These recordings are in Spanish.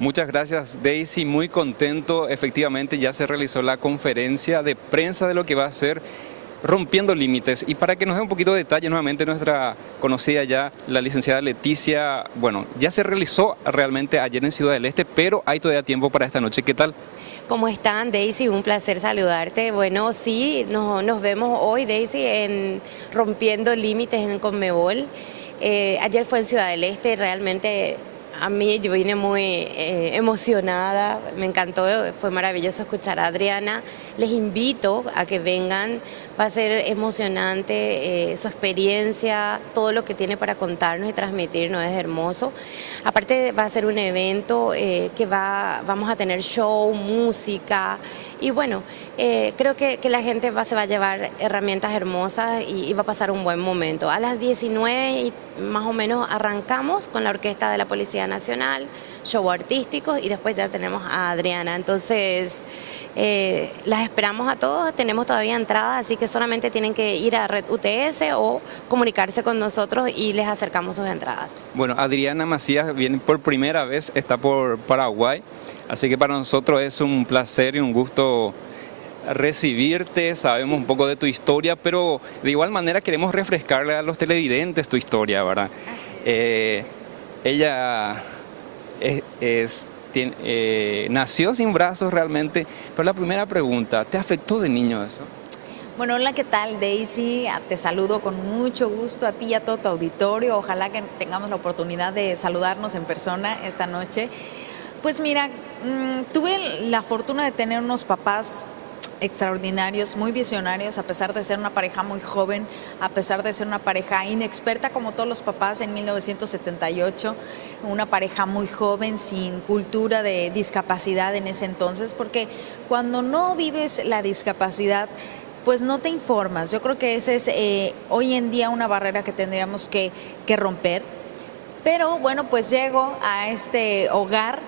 Muchas gracias, Daisy. Muy contento. Efectivamente, ya se realizó la conferencia de prensa de lo que va a ser Rompiendo Límites. Y para que nos dé un poquito de detalle, nuevamente nuestra conocida ya, la licenciada Leticia, bueno, ya se realizó realmente ayer en Ciudad del Este, pero hay todavía tiempo para esta noche. ¿Qué tal? ¿Cómo están, Daisy? Un placer saludarte. Bueno, sí, nos vemos hoy, Daisy, en Rompiendo Límites en Conmebol. Ayer fue en Ciudad del Este, realmente a mí yo vine muy emocionada, me encantó, fue maravilloso escuchar a Adriana. Les invito a que vengan, va a ser emocionante su experiencia, todo lo que tiene para contarnos y transmitirnos es hermoso. Aparte va a ser un evento vamos a tener show, música y bueno, creo que la gente se va a llevar herramientas hermosas y va a pasar un buen momento. A las 19 y más o menos arrancamos con la Orquesta de la Policía Nacional, show artístico y después ya tenemos a Adriana. Entonces las esperamos a todos, tenemos todavía entradas, así que solamente tienen que ir a Red UTS o comunicarse con nosotros y les acercamos sus entradas. Bueno, Adriana Macías viene por primera vez, está por Paraguay, así que para nosotros es un placer y un gusto recibirte. Sabemos un poco de tu historia, pero de igual manera queremos refrescarle a los televidentes tu historia, ¿verdad? Ella nació sin brazos realmente, pero la primera pregunta, ¿te afectó de niño eso? Bueno, hola, ¿qué tal, Daisy? Te saludo con mucho gusto a ti y a todo tu auditorio. Ojalá que tengamos la oportunidad de saludarnos en persona esta noche. Pues mira, tuve la fortuna de tener unos papás extraordinarios, muy visionarios, a pesar de ser una pareja muy joven, a pesar de ser una pareja inexperta como todos los papás en 1978, una pareja muy joven, sin cultura de discapacidad en ese entonces, porque cuando no vives la discapacidad, pues no te informas. Yo creo que esa es hoy en día una barrera que tendríamos que romper. Pero bueno, pues llego a este hogar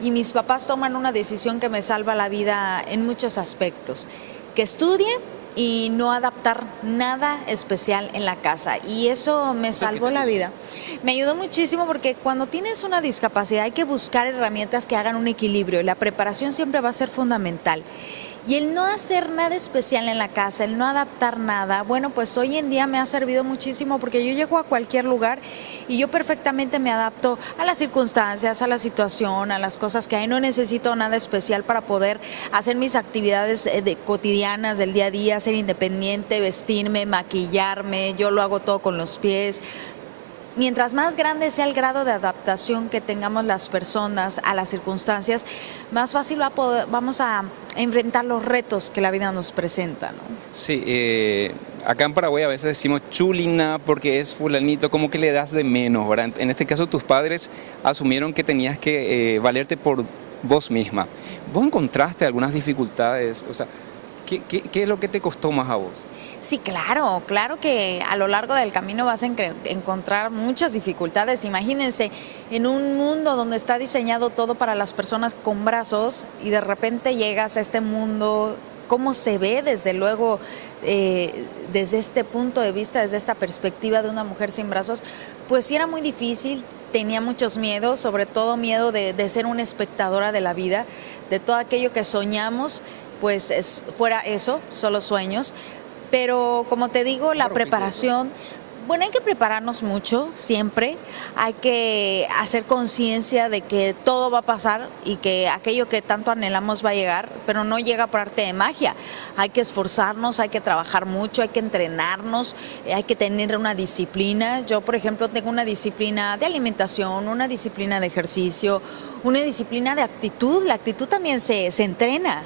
y mis papás toman una decisión que me salva la vida en muchos aspectos. Que estudie y no adaptar nada especial en la casa. Y eso me salvó la vida. Me ayudó muchísimo porque cuando tienes una discapacidad hay que buscar herramientas que hagan un equilibrio. Y la preparación siempre va a ser fundamental. Y el no hacer nada especial en la casa, el no adaptar nada, bueno, pues hoy en día me ha servido muchísimo porque yo llego a cualquier lugar y yo perfectamente me adapto a las circunstancias, a la situación, a las cosas que hay. No necesito nada especial para poder hacer mis actividades cotidianas del día a día, ser independiente, vestirme, maquillarme, yo lo hago todo con los pies. Mientras más grande sea el grado de adaptación que tengamos las personas a las circunstancias, más fácil vamos a enfrentar los retos que la vida nos presenta, ¿no? Sí, acá en Paraguay a veces decimos chulina porque es fulanito, como que le das de menos, ¿verdad? En este caso tus padres asumieron que tenías que valerte por vos misma. ¿Vos encontraste algunas dificultades? O sea, ¿qué es lo que te costó más a vos? Sí, claro que a lo largo del camino vas a encontrar muchas dificultades. Imagínense, en un mundo donde está diseñado todo para las personas con brazos y de repente llegas a este mundo, cómo se ve desde luego desde este punto de vista, desde esta perspectiva de una mujer sin brazos, pues sí era muy difícil. Tenía muchos miedos, sobre todo miedo de ser una espectadora de la vida, de todo aquello que soñamos, pues fuera eso, solo sueños. Pero como te digo, la preparación, bueno, hay que prepararnos mucho siempre, hay que hacer conciencia de que todo va a pasar y que aquello que tanto anhelamos va a llegar, pero no llega por arte de magia. Hay que esforzarnos, hay que trabajar mucho, hay que entrenarnos, hay que tener una disciplina. Yo, por ejemplo, tengo una disciplina de alimentación, una disciplina de ejercicio, una disciplina de actitud. La actitud también se entrena.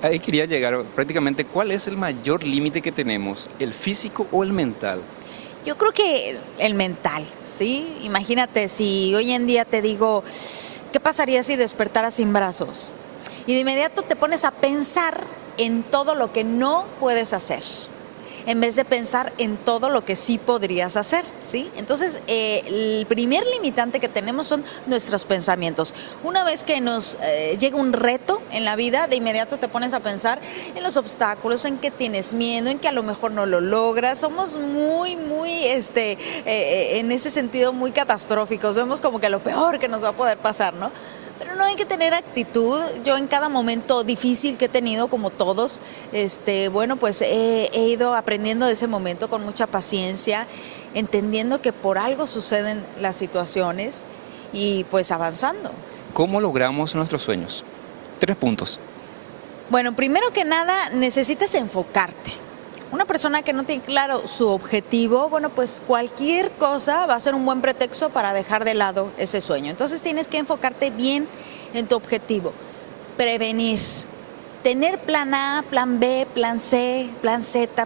Ahí quería llegar, prácticamente, ¿cuál es el mayor límite que tenemos? ¿El físico o el mental? Yo creo que el mental, ¿sí? Imagínate si hoy en día te digo, ¿qué pasaría si despertaras sin brazos? Y de inmediato te pones a pensar en todo lo que no puedes hacer, en vez de pensar en todo lo que sí podrías hacer, ¿sí? Entonces, el primer limitante que tenemos son nuestros pensamientos. Una vez que nos llega un reto en la vida, de inmediato te pones a pensar en los obstáculos, en que tienes miedo, en que a lo mejor no lo logras. Somos muy, en ese sentido, muy catastróficos. Vemos como que lo peor que nos va a poder pasar, ¿no? pero no hay que tener actitud. Yo en cada momento difícil que he tenido, como todos, bueno, pues he ido aprendiendo de ese momento con mucha paciencia, entendiendo que por algo suceden las situaciones y pues avanzando. ¿Cómo logramos nuestros sueños? 3 puntos. Bueno, primero que nada necesitas enfocarte. Una persona que no tiene claro su objetivo, bueno, pues cualquier cosa va a ser un buen pretexto para dejar de lado ese sueño. Entonces tienes que enfocarte bien en tu objetivo. Prevenir. Tener plan A, plan B, plan C, plan Z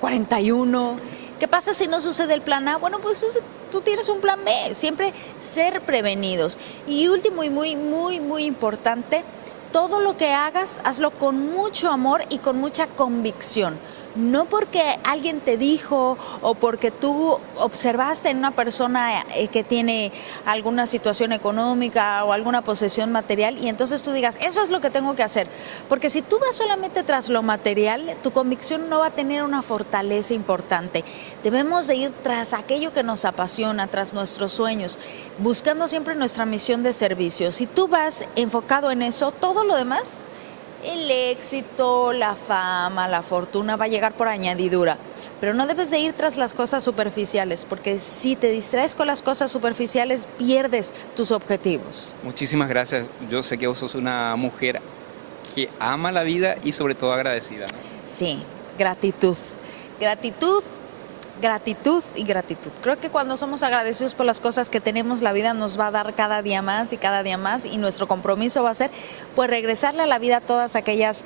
41. ¿Qué pasa si no sucede el plan A? Bueno, pues tú tienes un plan B. Siempre ser prevenidos. Y último y muy importante, todo lo que hagas, hazlo con mucho amor y con mucha convicción. No porque alguien te dijo o porque tú observaste en una persona que tiene alguna situación económica o alguna posesión material y entonces tú digas, eso es lo que tengo que hacer. Porque si tú vas solamente tras lo material, tu convicción no va a tener una fortaleza importante. Debemos de ir tras aquello que nos apasiona, tras nuestros sueños, buscando siempre nuestra misión de servicio. Si tú vas enfocado en eso, todo lo demás, el éxito, la fama, la fortuna va a llegar por añadidura, pero no debes de ir tras las cosas superficiales, porque si te distraes con las cosas superficiales, pierdes tus objetivos. Muchísimas gracias. Yo sé que vos sos una mujer que ama la vida y sobre todo agradecida, ¿no? Sí, gratitud. Gratitud, gratitud y gratitud. Creo que cuando somos agradecidos por las cosas que tenemos, la vida nos va a dar cada día más y nuestro compromiso va a ser pues regresarle a la vida todas aquellas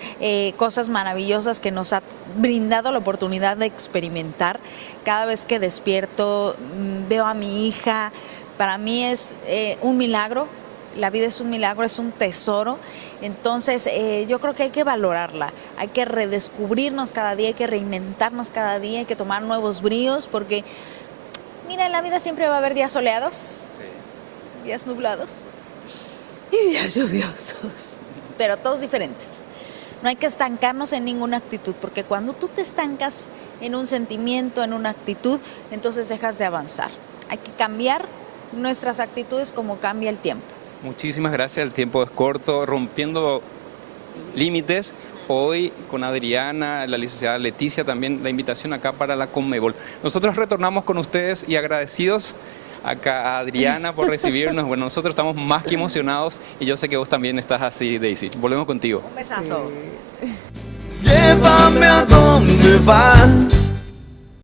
cosas maravillosas que nos ha brindado la oportunidad de experimentar. Cada vez que despierto, veo a mi hija, para mí es un milagro. La vida es un milagro, es un tesoro. Entonces yo creo que hay que valorarla, hay que redescubrirnos cada día, hay que reinventarnos cada día, hay que tomar nuevos bríos, porque mira, en la vida siempre va a haber días soleados, sí, días nublados y días lluviosos, pero todos diferentes. No hay que estancarnos en ninguna actitud, porque cuando tú te estancas en un sentimiento, en una actitud, entonces dejas de avanzar. Hay que cambiar nuestras actitudes como cambia el tiempo. Muchísimas gracias, el tiempo es corto, rompiendo límites. Hoy con Adriana, la licenciada Leticia, también la invitación acá para la Conmebol. Nosotros retornamos con ustedes y agradecidos acá a Adriana por recibirnos. Bueno, nosotros estamos más que emocionados y yo sé que vos también estás así, Daisy. Volvemos contigo. Un besazo. Sí. Llévame a donde vas.